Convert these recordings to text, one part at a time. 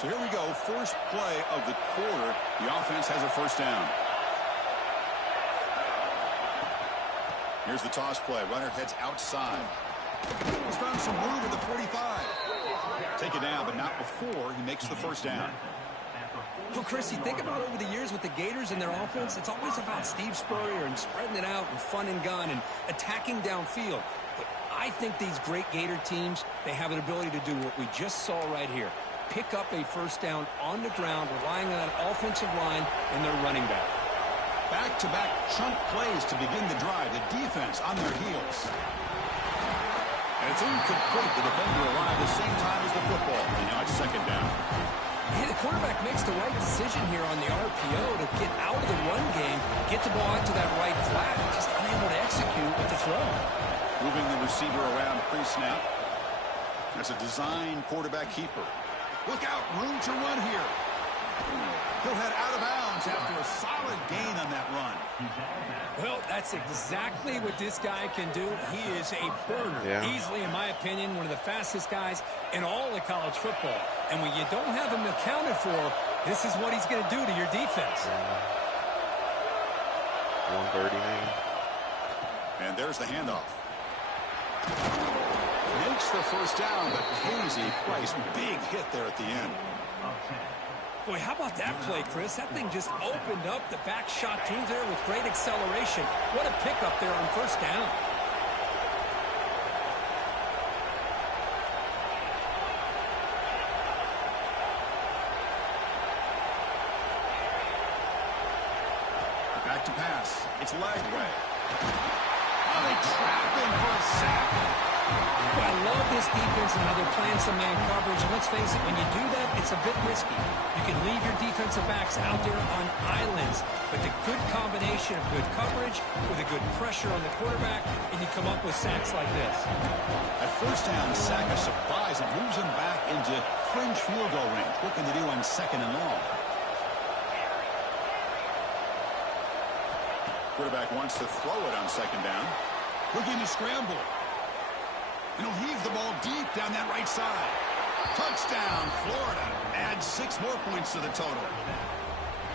So here we go, first play of the quarter. The offense has a first down. Here's the toss play. Runner heads outside. He's found some room at the 45. Take it down, but not before he makes the first down. Well, Chris, you think about over the years with the Gators and their offense, it's always about Steve Spurrier and spreading it out and fun and gun and attacking downfield. But I think these great Gator teams, they have an ability to do what we just saw right here. Pick up a first down on the ground, relying on that offensive line and their running back. Back-to-back chunk plays to begin the drive. The defense on their heels. And it's incomplete. The defender arrived at the same time as the football. And now it's second down. Hey, the quarterback makes the right decision here on the RPO to get out of the run game, get the ball out to that right flat, just unable to execute with the throw. Moving the receiver around pre-snap. That's a design quarterback keeper. Look out, room to run here. He'll head out of bounds after a solid gain on that run. Well, that's exactly what this guy can do. He is a burner. Yeah. Easily, in my opinion, one of the fastest guys in all of college football. And when you don't have him accounted for, this is what he's going to do to your defense. 130, maybe. And there's the handoff. Makes the first down, but Hazy Price, big hit there at the end. Boy, how about that play, Chris? That thing just opened up. The back shot through there with great acceleration. What a pickup there on first down. Back to pass. It's Lagway. Oh, they trap him for a sack. Well, I love this defense and how they're playing some man coverage. And let's face it, when you do that, it's a bit risky. You can leave your defensive backs out there on islands, but the good combination of good coverage with a good pressure on the quarterback, and you come up with sacks like this. At first down, the sack is surprise and moves him back into fringe field goal range. What can they do on second and long? Quarterback wants to throw it on second down. Looking to scramble. And he'll heave the ball deep down that right side. Touchdown, Florida. Adds 6 more points to the total.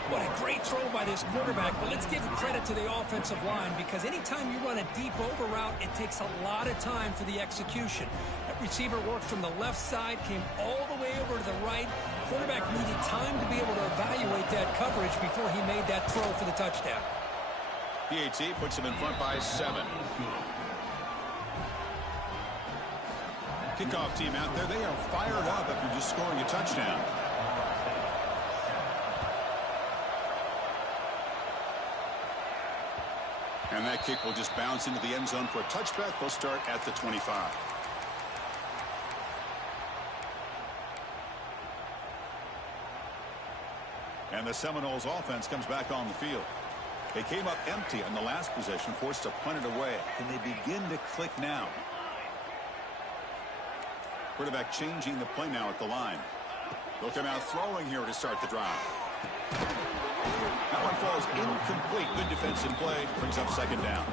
What a great throw by this quarterback. But let's give credit to the offensive line, because anytime you run a deep over route, it takes a lot of time for the execution. That receiver worked from the left side, came all the way over to the right. Quarterback needed time to be able to evaluate that coverage before he made that throw for the touchdown. PAT puts him in front by 7. Kickoff team out there, they are fired up after just scoring a touchdown. And that kick will just bounce into the end zone for a touchback. They'll start at the 25. And the Seminoles offense comes back on the field. They came up empty on the last possession, forced to punt it away. Can they begin to click now? Quarterback changing the play now at the line. They'll come out throwing here to start the drive. That one falls incomplete. Good defensive play. Brings up second down.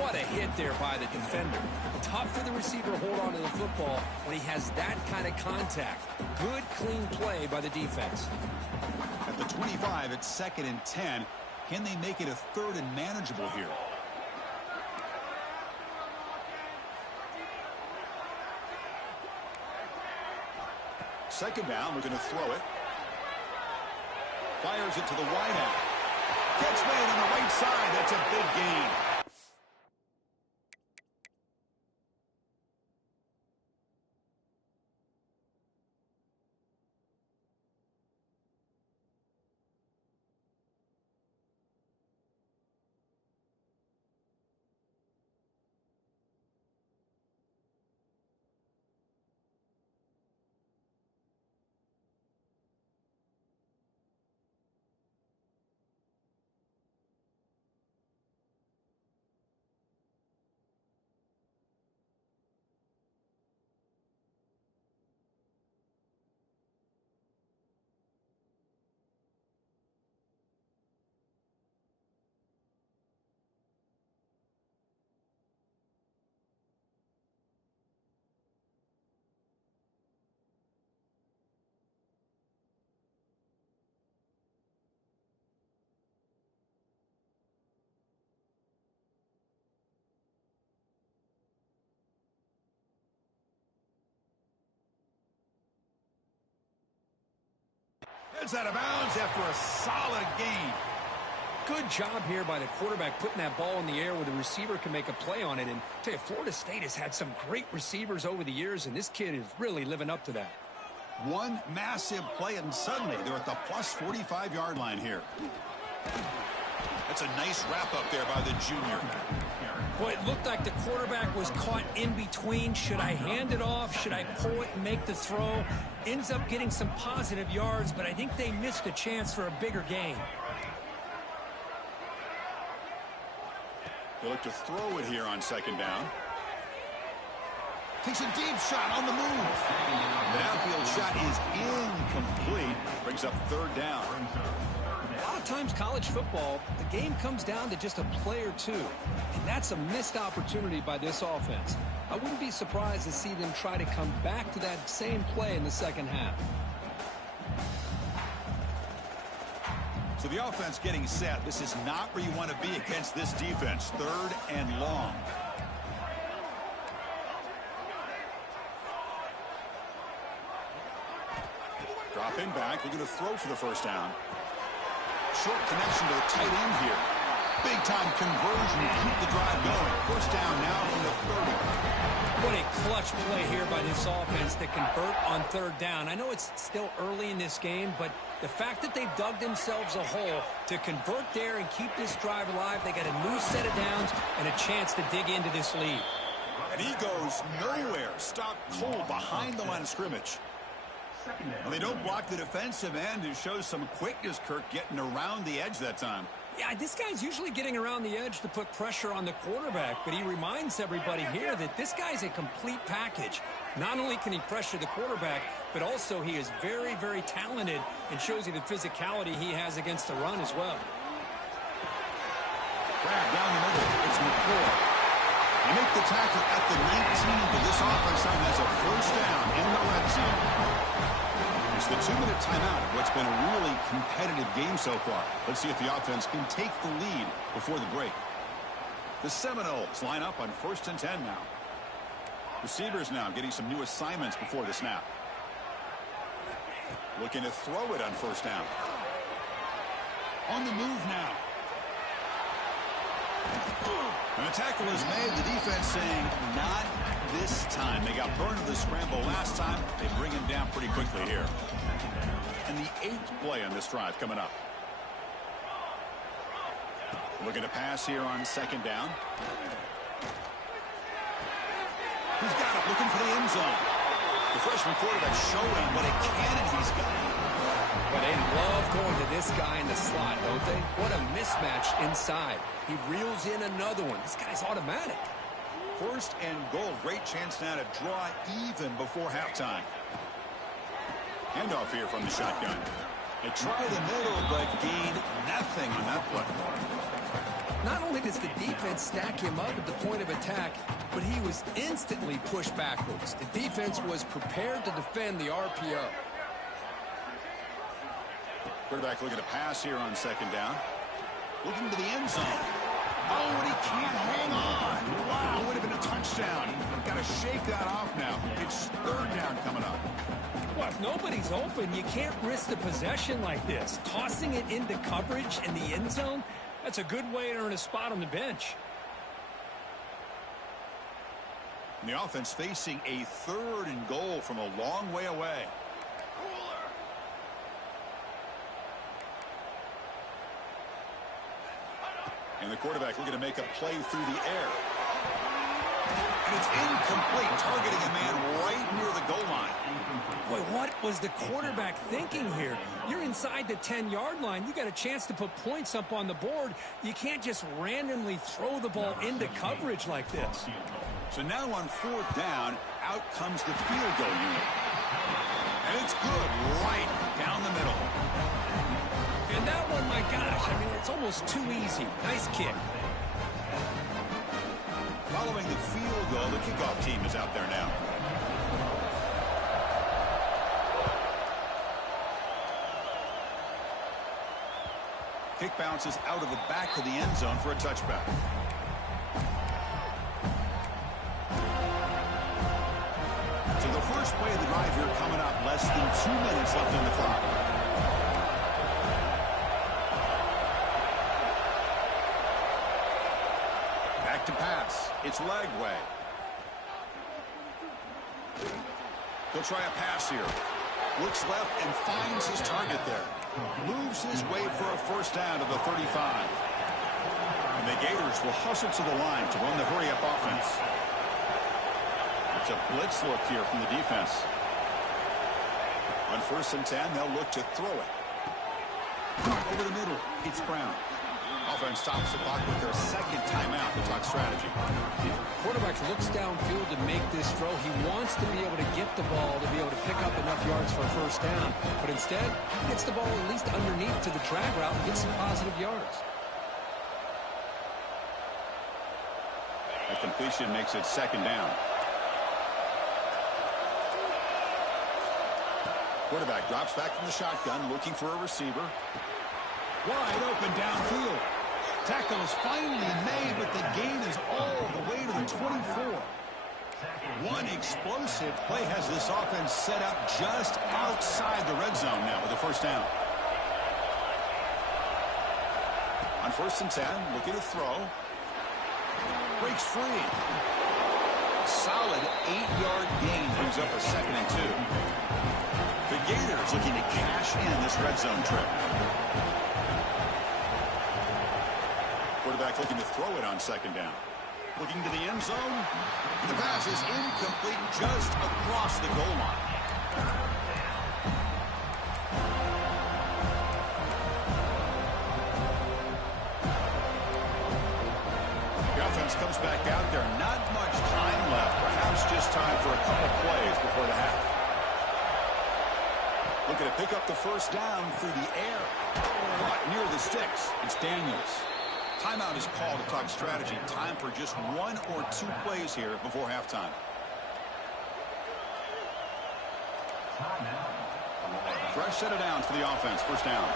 What a hit there by the defender. Tough for the receiver to hold on to the football when he has that kind of contact. Good, clean play by the defense. At the 25, it's 2nd and 10. Can they make it a 3rd and manageable here? Second down, we're going to throw it. Fires it to the wide out. Catch made on the right side. That's a big gain. It's out of bounds after a solid gain. Good job here by the quarterback putting that ball in the air where the receiver can make a play on it. And I tell you, Florida State has had some great receivers over the years, and this kid is really living up to that. One massive play, and suddenly they're at the plus 45-yard line here. That's a nice wrap-up there by the junior. Boy, it looked like the quarterback was caught in between. Should I hand it off? Should I pull it and make the throw? Ends up getting some positive yards, but I think they missed a chance for a bigger gain. They look to throw it here on second down. Takes a deep shot on the move. The downfield shot is incomplete. Brings up third down. A lot of times college football, the game comes down to just a play or two. And that's a missed opportunity by this offense. I wouldn't be surprised to see them try to come back to that same play in the second half. So the offense getting set. This is not where you want to be against this defense. Third and long. Dropping back. We're going to throw for the first down. Short connection to the tight end here. Big-time conversion to keep the drive going. First down now from the 30. What a clutch play here by this offense to convert on third down. I know it's still early in this game, but the fact that they've dug themselves a hole to convert there and keep this drive alive, they got a new set of downs and a chance to dig into this lead. And he goes nowhere. Stopped cold behind the line of scrimmage. Well, they don't block the defensive end, who shows some quickness, Kirk, getting around the edge that time. Yeah, this guy's usually getting around the edge to put pressure on the quarterback, but he reminds everybody here that this guy's a complete package. Not only can he pressure the quarterback, but also he is very, very talented and shows you the physicality he has against the run as well. Grab down the middle. It's McCoy. They make the tackle at the 19, but this offense now has a first down in the red zone. It's the 2-minute timeout of what's been a really competitive game so far. Let's see if the offense can take the lead before the break. The Seminoles line up on 1st and 10 now. Receivers now getting some new assignments before the snap. Looking to throw it on first down. On the move now. And the tackle is made. The defense saying, not this time. They got burned in the scramble last time. They bring him down pretty quickly here. And the 8th play on this drive coming up. Looking to pass here on second down. He's got it, looking for the end zone. The freshman quarterback showing what a cannon he's got. But they love going to this guy in the slot, don't they? What a mismatch inside. He reels in another one. This guy's automatic. First and goal. Great chance now to draw even before halftime. Handoff here from the shotgun. They try the middle, but gain nothing on that play. Not only does the defense stack him up at the point of attack, but he was instantly pushed backwards. The defense was prepared to defend the RPO. Quarterback looking to pass here on second down. Looking to the end zone. Oh, and he can't hang on. Wow, would have been a touchdown. Got to shake that off now. It's third down coming up. Well, if nobody's open, you can't risk the possession like this. Tossing it into coverage in the end zone, that's a good way to earn a spot on the bench. And the offense facing a third and goal from a long way away. And the quarterback looking to make a play through the air. And it's incomplete, targeting a man right near the goal line. Boy, what was the quarterback thinking here? You're inside the 10-yard line. You got a chance to put points up on the board. You can't just randomly throw the ball into coverage like this. So now on fourth down, out comes the field goal unit. And it's good right down the middle. And that one, my gosh, I mean, it's almost too easy. Nice kick. Following the field goal, the kickoff team is out there now. Kick bounces out of the back of the end zone for a touchback. So the first play of the drive here coming up. Less than 2 minutes left on the clock. It's leg way. He'll try a pass here. Looks left and finds his target there. Moves his way for a first down to the 35. And the Gators will hustle to the line to run the hurry-up offense. It's a blitz look here from the defense. On 1st and 10, they'll look to throw it. Over the middle, it's Brown. Offense stops the clock with their second timeout to talk strategy. Quarterback looks downfield to make this throw. He wants to be able to get the ball to be able to pick up enough yards for a first down. But instead, he gets the ball at least underneath to the drag route and gets some positive yards. A completion makes it 2nd down. Quarterback drops back from the shotgun, looking for a receiver. Wide open downfield. Tackle is finally made, but the gain is all the way to the 24. One explosive play has this offense set up just outside the red zone now with a first down. On 1st and 10, looking to throw. Breaks free. Solid 8-yard gain brings up a 2nd and 2. The Gators looking to cash in this red zone trip. Quarterback looking to throw it on 2nd down. Looking to the end zone. The pass is incomplete just across the goal line. The offense comes back out there. Not much time left. Perhaps just time for a couple plays before the half. Looking to pick up the first down through the air. Caught near the sticks. It's Daniels. Timeout is called to talk strategy. Time for just 1 or 2 plays here before halftime. Fresh set of downs for the offense. First down.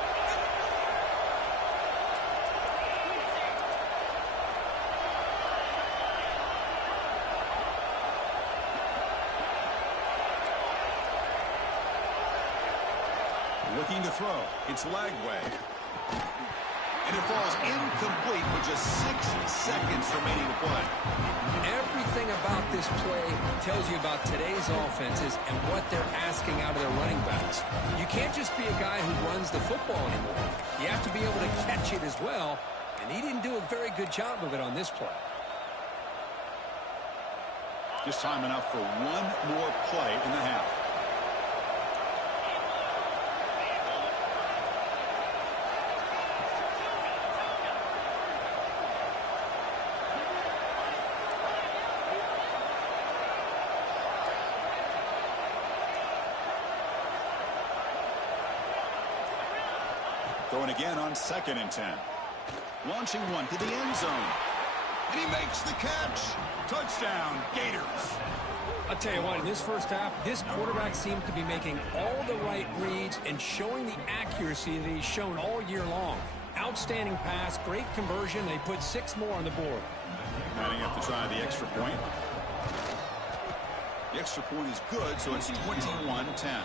Looking to throw. It's leg way. And it falls incomplete with just 6 seconds remaining to play. Everything about this play tells you about today's offenses and what they're asking out of their running backs. You can't just be a guy who runs the football anymore. You have to be able to catch it as well, and he didn't do a very good job of it on this play. Just time enough for 1 more play in the half. Throwing again on 2nd and 10. Launching one to the end zone. And he makes the catch. Touchdown, Gators. I'll tell you what, in this first half, this quarterback seems to be making all the right reads and showing the accuracy that he's shown all year long. Outstanding pass, great conversion. They put 6 more on the board. Lining up to try the extra point. The extra point is good, so it's 21-10.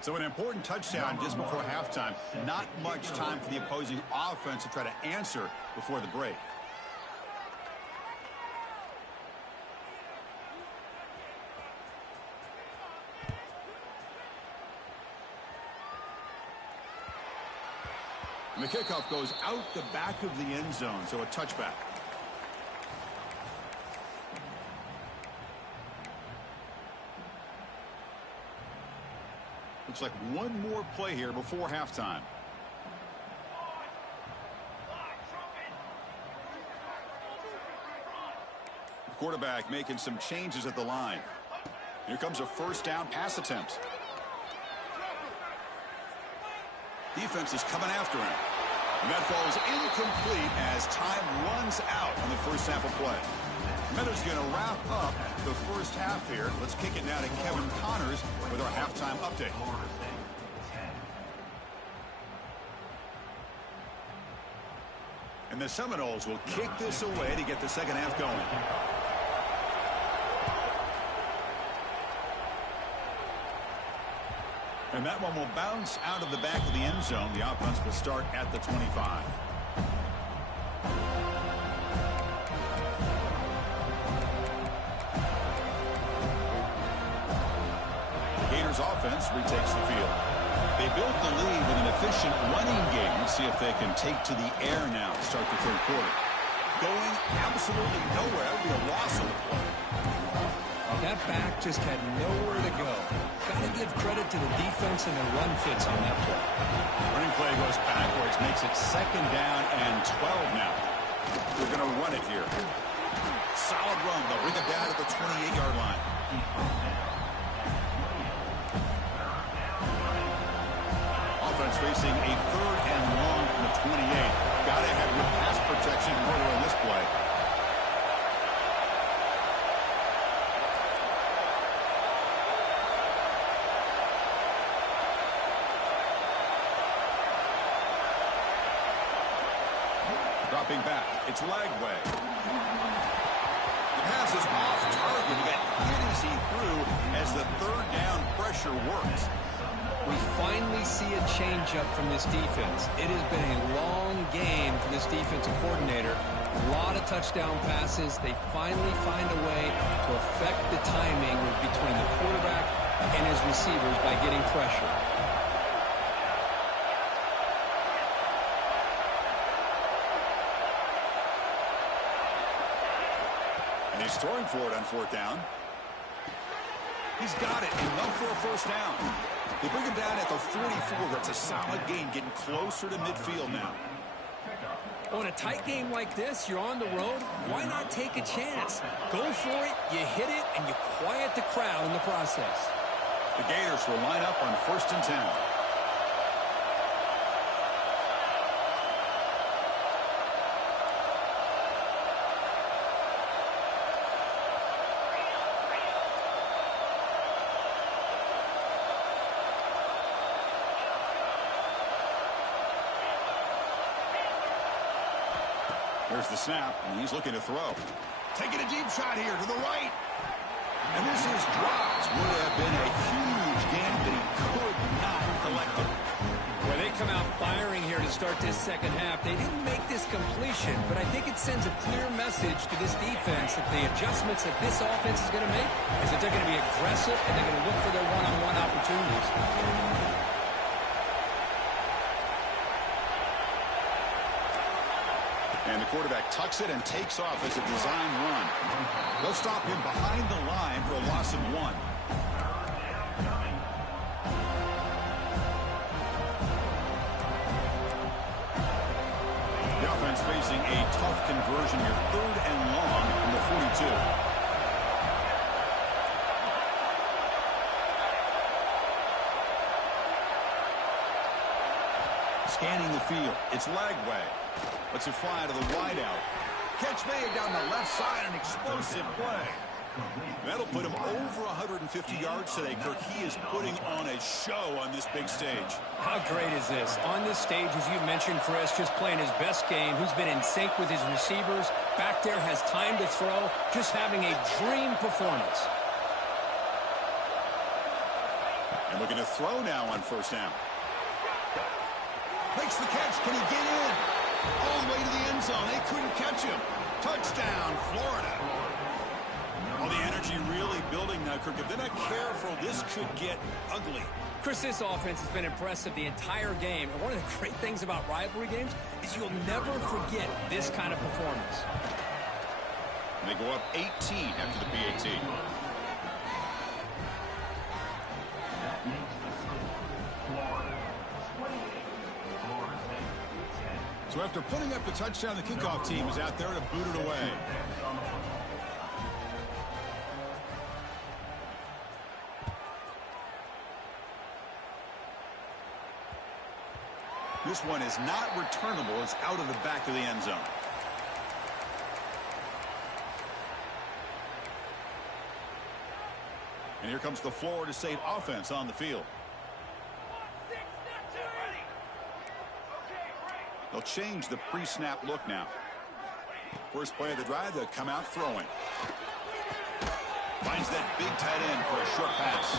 So an important touchdown just before halftime. Not much time for the opposing offense to try to answer before the break. And the kickoff goes out the back of the end zone, so a touchback. Looks like 1 more play here before halftime. The quarterback making some changes at the line. Here comes a first down pass attempt. Defense is coming after him. And that falls incomplete as time runs out on the first half of play. Meadows going to wrap up the first half here. Let's kick it now to Kevin Connors with our halftime update. And the Seminoles will kick this away to get the second half going. And that one will bounce out of the back of the end zone. The offense will start at the 25. The Gators offense retakes the field. They built the lead with an efficient running game. Let's see if they can take to the air now to start the third quarter. Going absolutely nowhere. It'll be a loss of the play. That back just had nowhere to go. Got to give credit to the defense and the run fits on that play. Running play goes backwards, makes it second down and 12 now. They're going to run it here. Solid run. They'll bring it down at the 28-yard line. Offense facing a third and long from the 28. Got to have good pass protection in order on this play. Dropping back. It's Lagway. The pass is off target. He got hit as he threw as the third down pressure works. We finally see a change-up from this defense. It has been a long game for this defensive coordinator. A lot of touchdown passes. They finally find a way to affect the timing between the quarterback and his receivers by getting pressure. And he's throwing for it on fourth down. He's got it. Enough for a first down. They bring him down at the 44. That's a solid gain, getting closer to midfield now. Oh, in a tight game like this, you're on the road. Why not take a chance? Go for it, you hit it, and you quiet the crowd in the process. The Gators will line up on 1st and 10. There's the snap, and he's looking to throw. Taking a deep shot here to the right. And this is dropped. Would have been a huge gain, but he could not collect it. Well, they come out firing here to start this second half. They didn't make this completion, but I think it sends a clear message to this defense that the adjustments that this offense is going to make is that they're going to be aggressive and they're going to look for their one-on-one opportunities. And the quarterback tucks it and takes off as a design run. They'll stop him behind the line for a loss of 1. The offense facing a tough conversion here. 3rd and long from the 42. Scanning the field. It's Lagway. Lets it fly to the wideout. Catch made down the left side, an explosive play. That'll put him over 150 yards today, Kirk. He is putting on a show on this big stage. How great is this? On this stage, as you mentioned, Chris, just playing his best game. Who's been in sync with his receivers. Back there, has time to throw. Just having a dream performance. And looking to throw now on 1st down. Makes the catch. Can he get in? All the way to the end zone. They couldn't catch him. Touchdown, Florida. All the energy really building now, Kirk. If they're not careful, this could get ugly. Chris, this offense has been impressive the entire game. And one of the great things about rivalry games is you'll never forget this kind of performance. And they go up 18 after the PAT. So after putting up the touchdown, the kickoff team is out there to boot it away. This one is not returnable. It's out of the back of the end zone. And here comes the Florida State offense on the field. They'll change the pre-snap look now. First play of the drive, they'll come out throwing. Finds that big tight end for a short pass.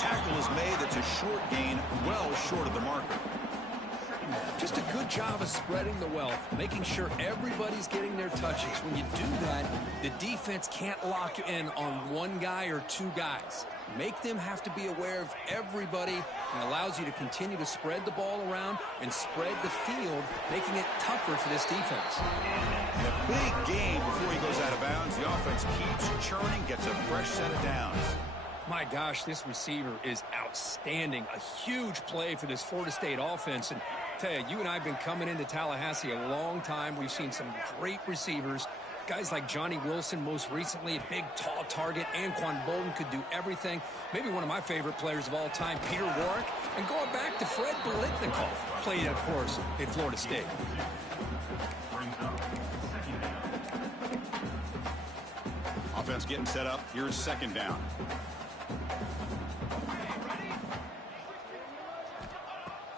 Tackle is made. It's a short gain, well short of the marker. Just a good job of spreading the wealth, making sure everybody's getting their touches. When you do that, the defense can't lock in on one guy or two guys. Make them have to be aware of everybody, and allows you to continue to spread the ball around and spread the field, making it tougher for this defense. And a big gain before he goes out of bounds. The offense keeps churning, gets a fresh set of downs. My gosh, this receiver is outstanding. A huge play for this Florida State offense. And tell you, you and I have been coming into Tallahassee a long time. We've seen some great receivers. Guys like Johnny Wilson, most recently, a big, tall target. Anquan Bolden could do everything. Maybe one of my favorite players of all time, Peter Warrick. And going back to Fred Biletnikoff, played, of course, at Florida State. Offense getting set up. Here's second down.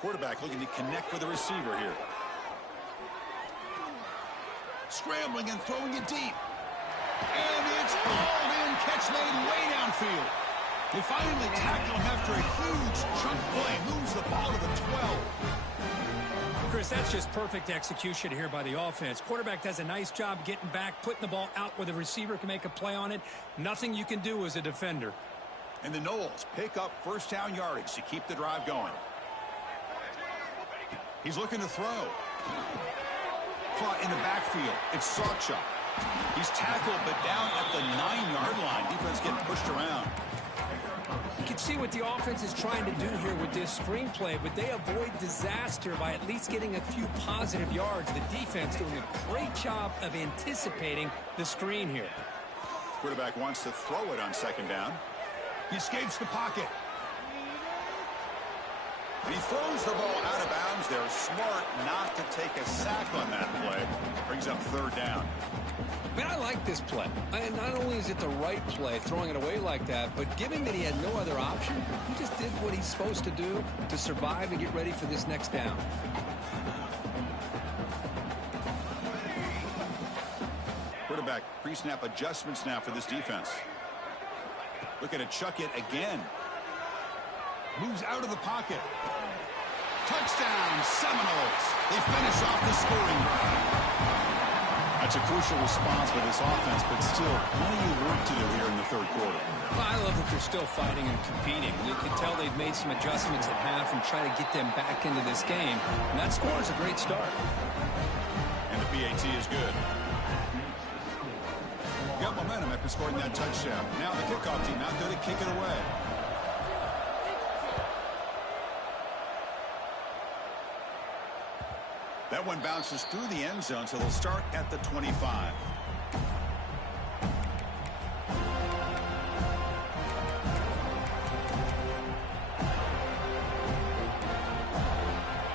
Quarterback looking to connect with the receiver here. Scrambling and throwing it deep. And it's hauled in. Catch made way downfield. They finally tackle him after a huge chunk play. Moves the ball to the 12. Chris, that's just perfect execution here by the offense. Quarterback does a nice job getting back, putting the ball out where the receiver can make a play on it. Nothing you can do as a defender. And the Noles pick up first down yardage to keep the drive going. He's looking to throw. Caught in the backfield. It's Sawchuk. He's tackled, but down at the 9-yard line. Defense getting pushed around. You can see what the offense is trying to do here with this screenplay, but they avoid disaster by at least getting a few positive yards. The defense doing a great job of anticipating the screen here. Quarterback wants to throw it on second down. He escapes the pocket. And he throws the ball out of bounds. They're smart not to take a sack on that play. Brings up third down. Man, I like this play. And not only is it the right play, throwing it away like that, but given that he had no other option, he just did what he's supposed to do to survive and get ready for this next down. Quarterback pre-snap adjustments now for this defense. Looking to chuck it again. Moves out of the pocket. Touchdown, Seminoles. They finish off the scoring drive. That's a crucial response for this offense, but still plenty of work to do here in the third quarter. Well, I love that they're still fighting and competing. You can tell they've made some adjustments at half and try to get them back into this game. And that score is a great start. And the PAT is good. Got momentum after scoring that touchdown. Now the kickoff team out there to kick it away. That one bounces through the end zone, so they'll start at the 25.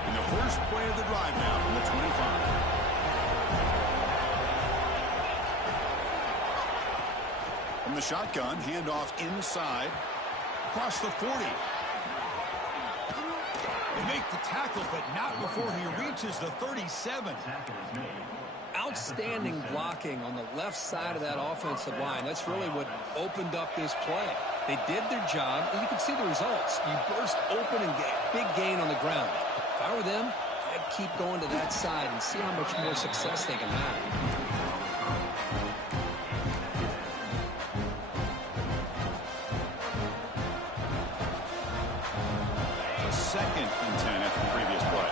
And the first play of the drive now from the 25. From the shotgun, handoff inside, across the 40. They make the tackle, but not before he reaches the 37. Outstanding blocking on the left side of that offensive line. That's really what opened up this play. They did their job, and you can see the results. You burst open and get big gain on the ground. If I were them, I'd keep going to that side and see how much more success they can have. Second and 10 after the previous play.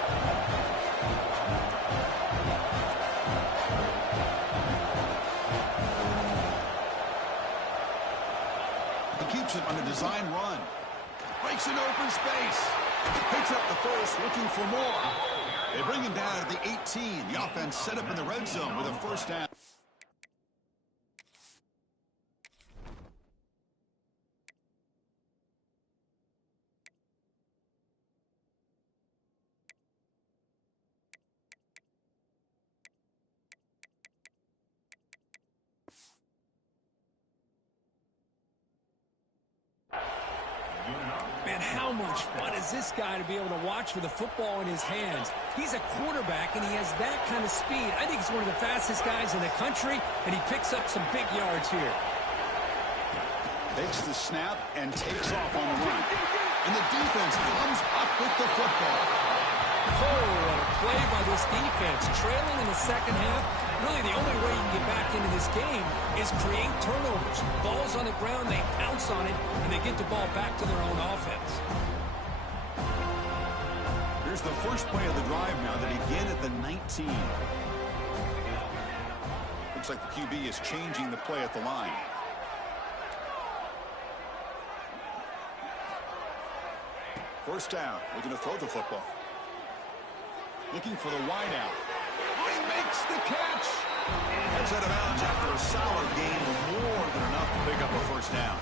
He keeps it on a design run. Breaks an open space. Picks up the first, looking for more. They bring him down at the 18. The offense set up in the red zone with a first down. Man, how much fun is this guy to be able to watch with the football in his hands? He's a quarterback, and he has that kind of speed. I think he's one of the fastest guys in the country, and he picks up some big yards here. Takes the snap and takes off on the run. And the defense comes up with the football. Oh, what a play by this defense. Trailing in the second half, really the only way you can get back into this game is create turnovers. Ball's on the ground, they pounce on it, and they get the ball back to their own offense. Here's the first play of the drive now. They begin at the 19. Looks like the QB is changing the play at the line. First down. Looking to throw the football. Looking for the wide out. He makes the catch. That's out of bounds after a solid gain, more than enough to pick up a first down.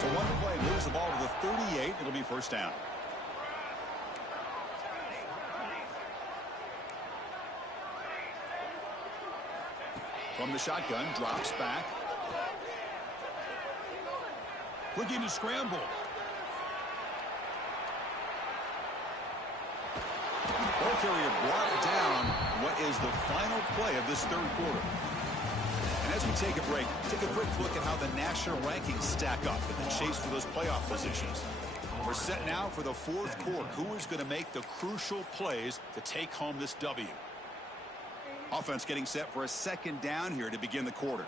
So one play moves the ball to the 38. It'll be first down. From the shotgun, drops back. Looking to scramble. Ball carrier brought down what is the final play of this third quarter. And as we take a break, take a quick look at how the national rankings stack up in the chase for those playoff positions. We're set now for the fourth quarter. Who is going to make the crucial plays to take home this W? Offense getting set for a second down here to begin the quarter.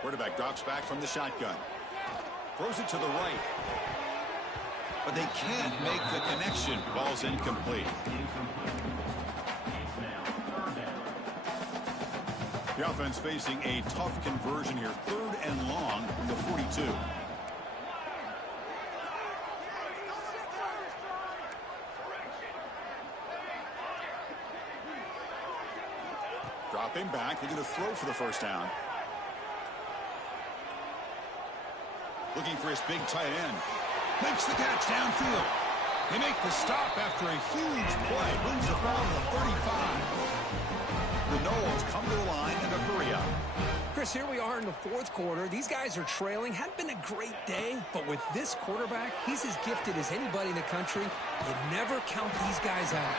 Quarterback drops back from the shotgun. Throws it to the right. But they can't make the connection. Ball's incomplete. The offense facing a tough conversion here. 3rd and long from the 42. Dropping back. They're going to throw for the first down. Looking for his big tight end. Makes the catch downfield. They make the stop after a huge play. Moves the ball to the 35. The Noles come to the line in a hurry up. Chris, here we are in the fourth quarter. These guys are trailing. Hadn't been a great day, but with this quarterback, he's as gifted as anybody in the country. You never count these guys out.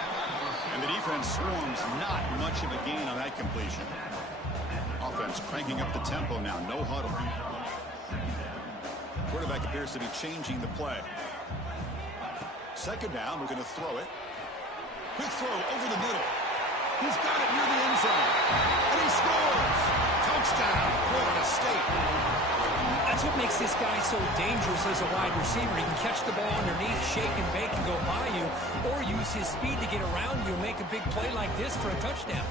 And the defense swarms not much of a gain on that completion. Offense cranking up the tempo now. No huddle. Quarterback appears to be changing the play. Second down, we're going to throw it. Quick throw over the middle. He's got it near the end zone. And he scores. Touchdown, Florida State. That's what makes this guy so dangerous as a wide receiver. He can catch the ball underneath, shake and bake and go by you, or use his speed to get around you and make a big play like this for a touchdown.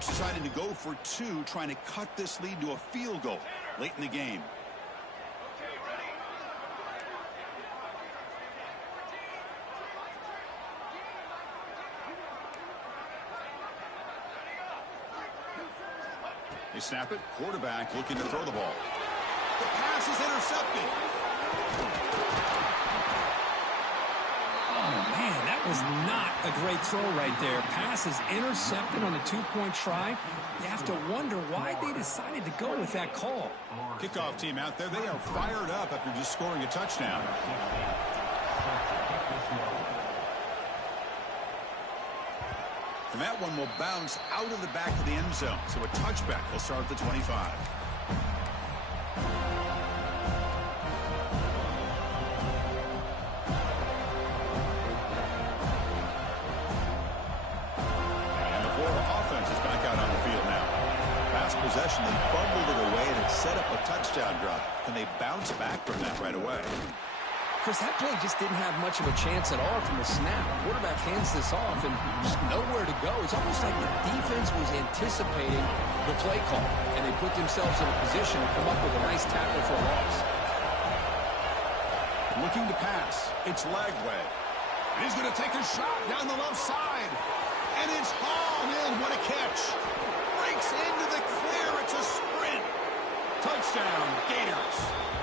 Decided to go for 2, trying to cut this lead to a field goal late in the game. They snap it. Quarterback looking to throw the ball. The pass is intercepted. Oh, man, that was not a great throw right there. Pass is intercepted on the 2-point try. You have to wonder why they decided to go with that call. Kickoff team out there, they are fired up after just scoring a touchdown. And that one will bounce out of the back of the end zone. So a touchback will start at the 25. Possession, they fumbled it away and it set up a touchdown drop. Can they bounce back from that right away? Chris, that play just didn't have much of a chance at all from the snap. Quarterback hands this off and just nowhere to go. It's almost like the defense was anticipating the play call, and they put themselves in a position to come up with a nice tackle for a loss. Looking to pass. It's Lagway. And he's going to take a shot down the left side. And it's hauled in. What a catch. Breaks into the clear. It's a sprint. Touchdown, Gators.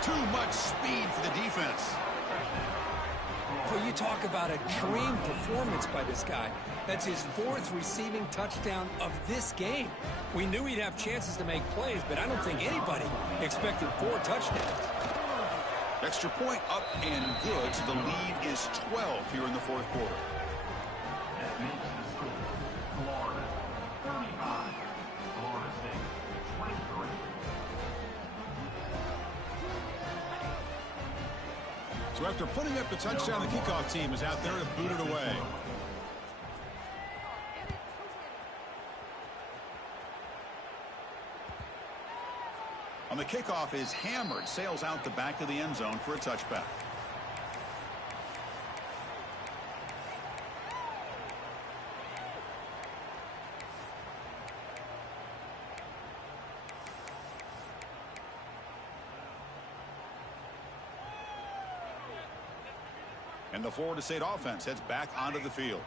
Too much speed for the defense. Well, you talk about a dream performance by this guy. That's his 4th receiving touchdown of this game. We knew he'd have chances to make plays, but I don't think anybody expected 4 touchdowns. Extra point up and good, so the lead is 12 here in the 4th quarter. So after putting up the touchdown, the kickoff team is out there to boot it away. On the kickoff is hammered, sails out the back of the end zone for a touchback. And the Florida State offense heads back onto the field.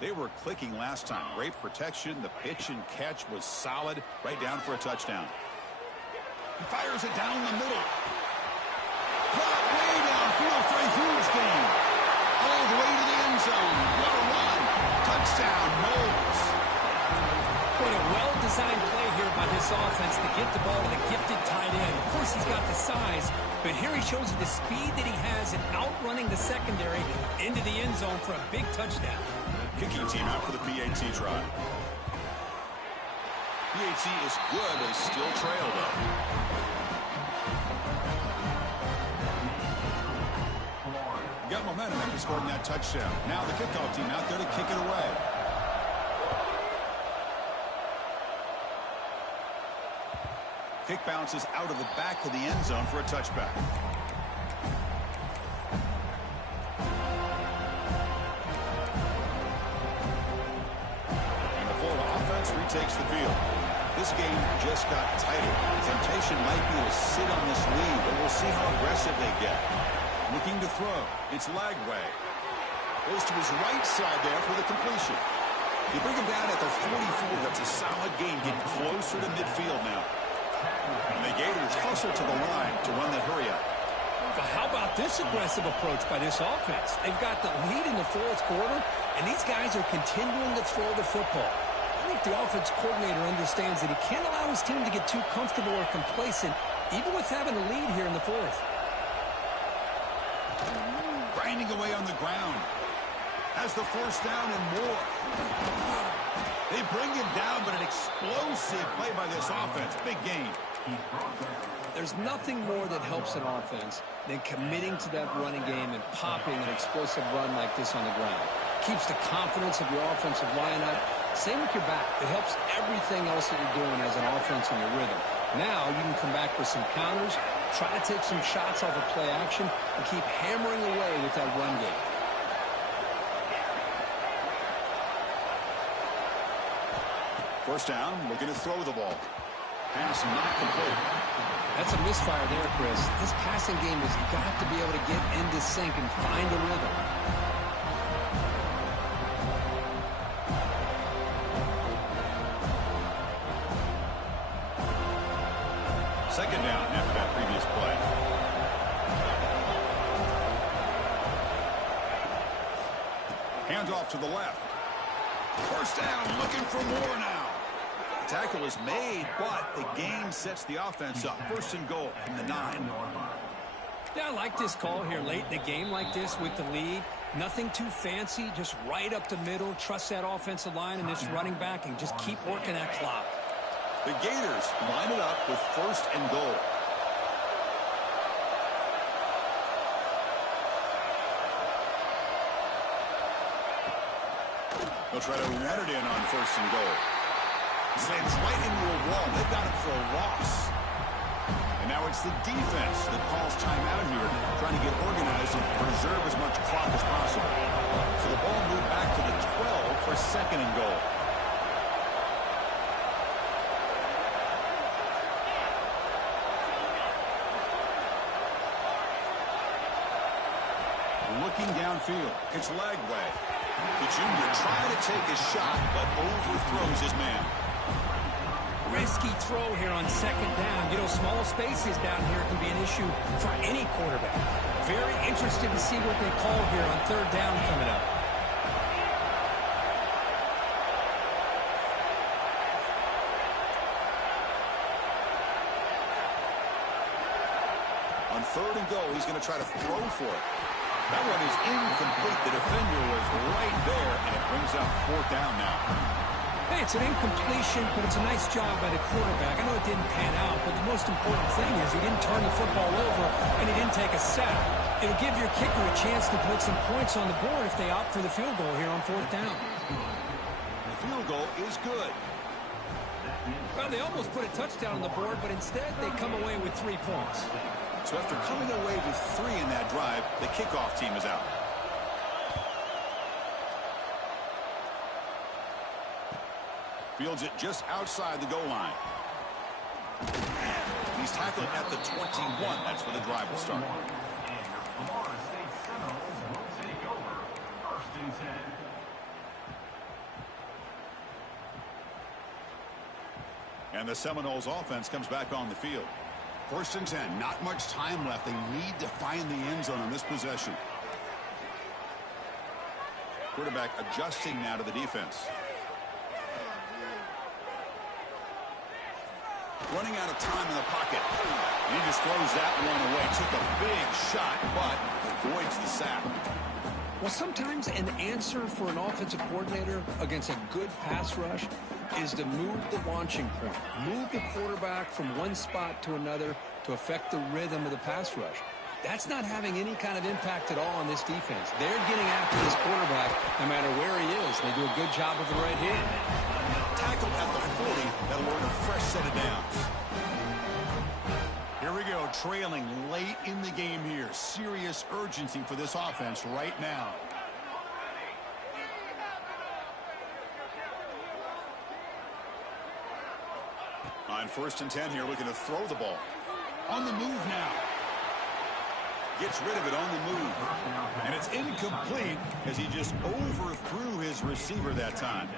They were clicking last time. Great protection. The pitch and catch was solid. Right down for a touchdown. He fires it down the middle. Caught way downfield for a huge gain. All the way to the end zone. What a run. Touchdown, Knowles. What a well-designed play here by this offense to get the ball to the gifted tight end. Of course, he's got the size, but here he shows you the speed that he has in outrunning the secondary into the end zone for a big touchdown. Kicking team out for the PAT try. PAT is good. They still trail, though. Got momentum after scoring that touchdown. Now the kickoff team out there to kick it away. Kick bounces out of the back of the end zone for a touchback. And the Florida offense retakes the field. This game just got tighter. The temptation might be to sit on this lead, but we'll see how aggressive they get. Looking to throw. It's Lagway. Goes to his right side there for the completion. You bring him down at the 44. That's a solid gain, getting closer to midfield now. And the Gators hustle to the line to run that hurry up. But how about this aggressive approach by this offense? They've got the lead in the 4th quarter, and these guys are continuing to throw the football. I think the offense coordinator understands that he can't allow his team to get too comfortable or complacent, even with having a lead here in the 4th. Grinding away on the ground. Has the first down and more. They bring him down, but an explosive play by this offense. Big gain. There's nothing more that helps an offense than committing to that running game and popping an explosive run like this on the ground. Keeps the confidence of your offensive line up. Same with your back. It helps everything else that you're doing as an offense in your rhythm. Now you can come back with some counters, try to take some shots off of play action, and keep hammering away with that run game. First down, looking to throw the ball. Pass not complete. That's a misfire there, Chris. This passing game has got to be able to get into sync and find a rhythm. Second down after that previous play. Hands off to the left. First down, looking for more now. Tackle is made, but the gain sets the offense up. First and goal from the 9. Yeah, I like this call here late in the game like this with the lead. Nothing too fancy, just right up the middle. Trust that offensive line and this running back and just keep working that clock. The Gators line it up with first and goal. They'll try to run it in on first and goal. Slams right into a wall. They've got it for a loss. And now it's the defense that calls timeout here, trying to get organized and preserve as much clock as possible. So the ball moved back to the 12 for second and goal. Looking downfield. It's Lagway. The junior trying to take a shot, but overthrows his man. risky throw here on second down. You know, small spaces down here can be an issue for any quarterback. Very interested to see what they call here on third down coming up. On third and go, he's going to try to throw for it. That one is incomplete. The defender was right there, and it brings up fourth down now. Hey, it's an incompletion, but it's a nice job by the quarterback. I know it didn't pan out, but the most important thing is he didn't turn the football over, and he didn't take a sack. It'll give your kicker a chance to put some points on the board if they opt for the field goal here on fourth down. The field goal is good. Well, they almost put a touchdown on the board, but instead they come away with 3 points. So after coming away with 3 in that drive, the kickoff team is out. Fields it just outside the goal line. He's tackled at the 21. That's where the drive will start. And the Seminoles offense comes back on the field. 1st and 10. Not much time left. They need to find the end zone on this possession. Quarterback adjusting now to the defense. Running out of time in the pocket. And he just throws that one away. Took a big shot, but avoids the sack. Well, sometimes an answer for an offensive coordinator against a good pass rush is to move the launching point. Move the quarterback from one spot to another to affect the rhythm of the pass rush. That's not having any kind of impact at all on this defense. They're getting after this quarterback no matter where he is. They do a good job of it right here. Tackled at the 40. That'll earn a fresh set of downs. Here we go, trailing late in the game here. Serious urgency for this offense right now. On 1st and 10 here, looking to throw the ball. On the move now. Gets rid of it on the move. And it's incomplete as he just overthrew his receiver that time.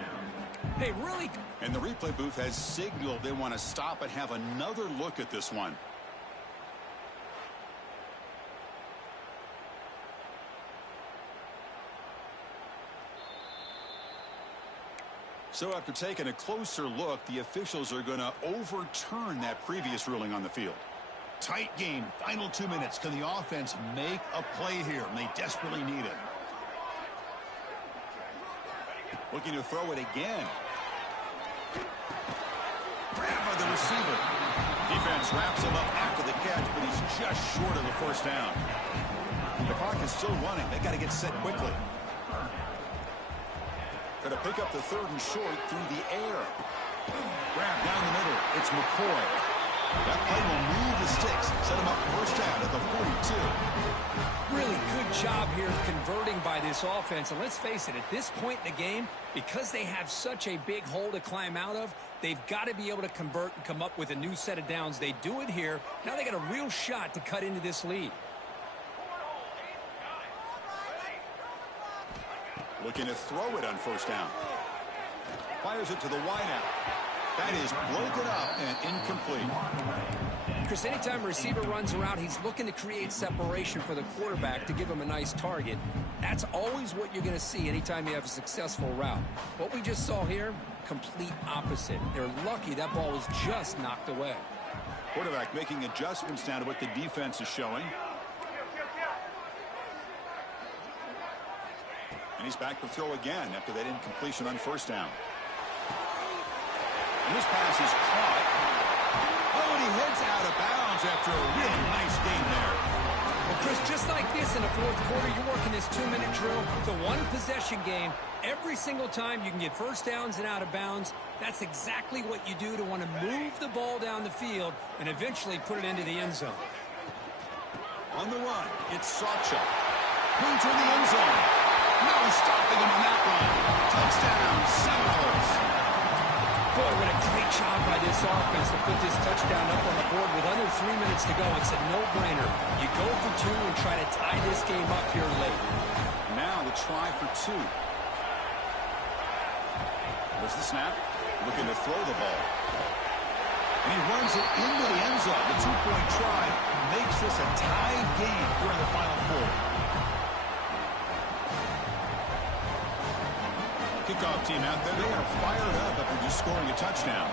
Hey, really? And the replay booth has signaled they want to stop and have another look at this one. So after taking a closer look, the officials are going to overturn that previous ruling on the field. Tight game, final 2 minutes. Can the offense make a play here? And they desperately need it. Looking to throw it again. Grab by the receiver. Defense wraps him up after the catch, but he's just short of the 1st down. The clock is still running. They got to get set quickly. Going to pick up the 3rd and short through the air. Grab down the middle. It's McCoy. That play will move the sticks. Set him up 1st down at the 42. Really good job here of converting by this offense. And let's face it, at this point in the game, because they have such a big hole to climb out of, they've got to be able to convert and come up with a new set of downs. They do it here. Now they got a real shot to cut into this lead. Looking to throw it on 1st down. Fires it to the wideout. That is broken up and incomplete. Chris, anytime a receiver runs around, he's looking to create separation for the quarterback to give him a nice target. That's always what you're going to see anytime you have a successful route. What we just saw here, complete opposite. They're lucky that ball was just knocked away. Quarterback making adjustments now to what the defense is showing. And he's back to throw again after that incompletion on 1st down. And this pass is caught. Oh, and he heads out of bounds after a really nice game there. Well, Chris, just like this in the 4th quarter, you're working this 2-minute drill. It's a one-possession game. Every single time you can get 1st downs and out of bounds. That's exactly what you do to want to move the ball down the field and eventually put it into the end zone. On the run, it's Sacha. Points in the end zone. No stopping him on that one. Touchdown, Seminoles. Boy, what a great job by this offense to put this touchdown up on the board with under 3 minutes to go. It's a no-brainer. You go for 2 and try to tie this game up here late. Now the try for 2. There's the snap. Looking to throw the ball. And he runs it into the end zone. The two-point try makes this a tied game here in the final quarter. Kickoff team out there. They are fired up after just scoring a touchdown.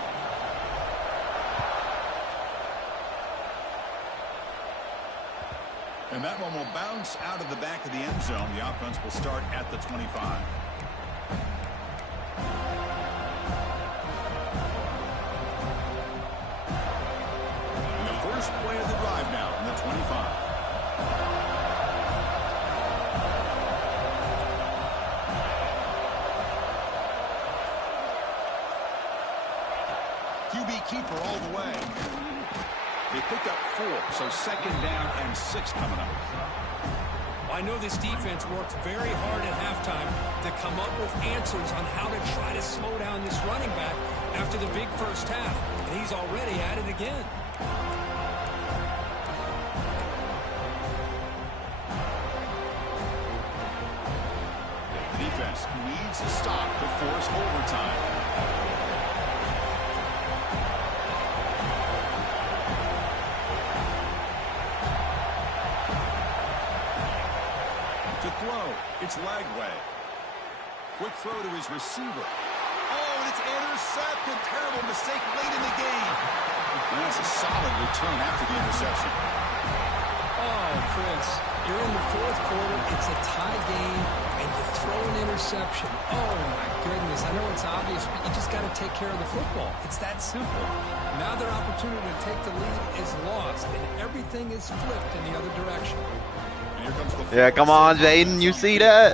And that one will bounce out of the back of the end zone. The offense will start at the 25. And the first play of the drive now from the 25. QB keeper all the way. They pick up 4, so second down and 6 coming up. I know this defense worked very hard at halftime to come up with answers on how to try to slow down this running back after the big first half, and he's already at it again. The defense needs a stop to force overtime. It's Lagway. Quick throw to his receiver. Oh, and it's intercepted. Terrible mistake late in the game. And that's a solid return after the interception. Oh, Chris, you're in the fourth quarter. It's a tie game, and you throw an interception. Oh, my goodness. I know it's obvious, but you just got to take care of the football. It's that simple. Now their opportunity to take the lead is lost, and everything is flipped in the other direction. Yeah, come on, Jaden. You see that?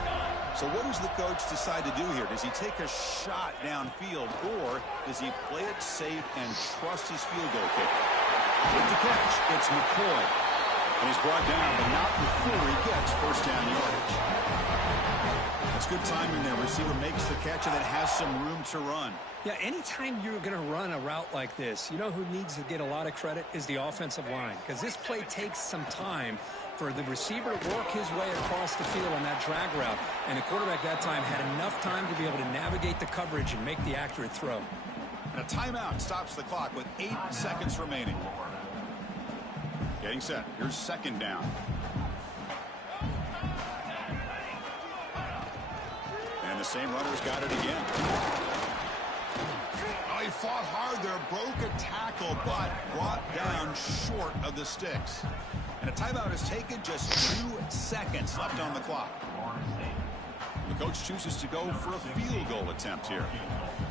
So what does the coach decide to do here? Does he take a shot downfield, or does he play it safe and trust his field goal kicker? With the catch, it's McCoy. And he's brought down, but not before he gets first down yardage. That's good timing there. Receiver makes the catch, and it has some room to run. Yeah, anytime you're going to run a route like this, you know who needs to get a lot of credit is the offensive line, because this play takes some time for the receiver to work his way across the field on that drag route. And the quarterback that time had enough time to be able to navigate the coverage and make the accurate throw. And a timeout stops the clock with 8 seconds remaining. Getting set. Here's second down. And the same runner's got it again. Oh, he fought hard there, broke a tackle, but brought down short of the sticks. And a timeout is taken, just 2 seconds left on the clock. The coach chooses to go for a field goal attempt here.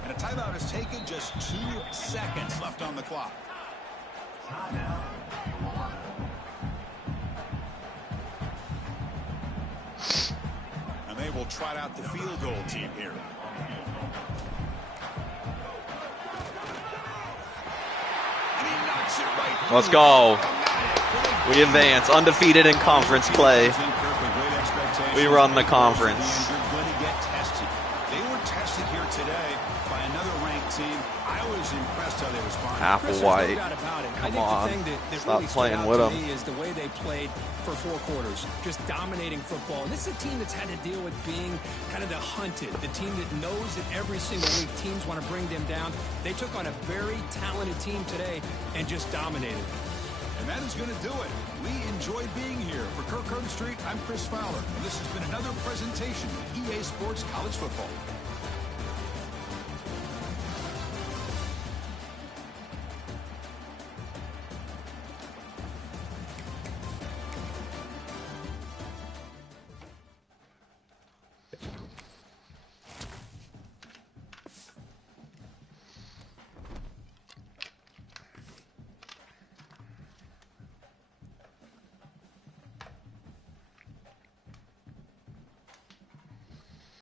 And a timeout is taken, just 2 seconds left on the clock. And they will trot out the field goal team here. And he knocks it right. Let's go. We advance, undefeated in conference play. We run the conference. They were tested here today by another ranked team. I was impressed how they responded. Applewhite. Come on. Stop playing with them. Is the way they played for 4 quarters, just dominating football. And this is a team that's had to deal with being kind of the hunted, the team that knows that every single week teams want to bring them down. They took on a very talented team today and just dominated. And that is going to do it. We enjoyed being here. For Kirk Street, I'm Chris Fowler. And this has been another presentation of EA Sports College Football.